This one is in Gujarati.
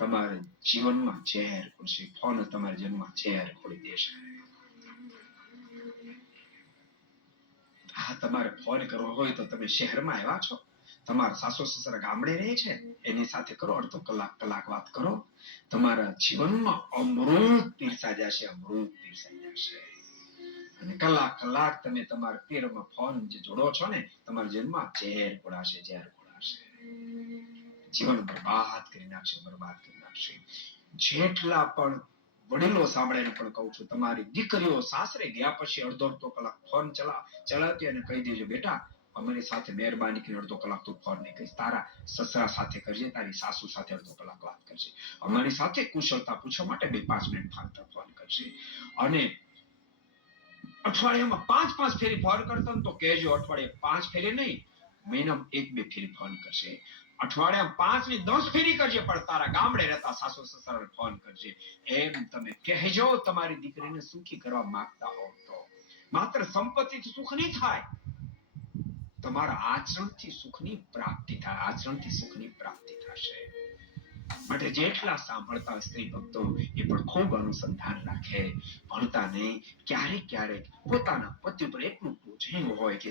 તમારા જીવનમાં ઝેર પડશે. ફોન તમારા જીવનમાં ઝેર ખોલી દેશે. હા, તમારે ફોન કરવો હોય તો તમે શહેરમાં આવ્યા છો, તમારા સાસુ સસરા ગામડે રહે છે, એની સાથે કરો, અડધો કલાક વાત કરો. તમારા જીવનમાં અમૃત પીરસા જશે, અમૃત પીરસાઈ જશે. અને કલાક તમે તમારા પીરમાં ફોન જે જોડો છો ને, તમારા જીવનમાં ઝેર ખોડાશે, ઝેર ખોડાશે. જીવન બરબાદ કરી નાખશે, બરબાદ કરી નાખશે. જેટલા પણ વડીલો સાંભળીને પણ કહું છું, તમારી દીકરીઓ સાસરે ગયા પછી અડધો કલાક ફોન ચલાવતી અને કહી દેજો, બેટા અમારી સાથે મહેરબાની કરીને અડધો કલાક તું ફોન નહીં કરીશ. તારા સસરા સાથે કરજે, તારી સાસુ સાથે અડધો કલાક વાત કરજે. અમારી સાથે કુશળતા પૂછવા માટે 2-5 મિનિટ ફોન કરજે. અને અઠવાડિયામાં 5 ફેરી ફોન કરતા તો કહેજો, અઠવાડિયે 5 ફેરી નહીં, મહિનામાં 1-2 ફેરી ફોન કરશે. અઠવાડિયામાં 5 ની 10 ફેરી કરજે, પણ તારા ગામડે રહેતા સાસુ સસરાને ફોન કરજે. એમ તમે કહેજો, તમારી દીકરીને સુખી કરવા માંગતા હો તો. માત્ર સંપત્તિથી સુખ નહીં થાય, તમારા આચરણથી સુખની પ્રાપ્તિ થાય, આચરણથી સુખની પ્રાપ્તિ થશે. માટે જેટલા સાંભળતા સ્ત્રી ભક્તો એ પણ ખૂબ અનુસંધાન રાખે. ભણતા નહીં, ક્યારેક પોતાના પતિ પર એટલું બોજ હોય કે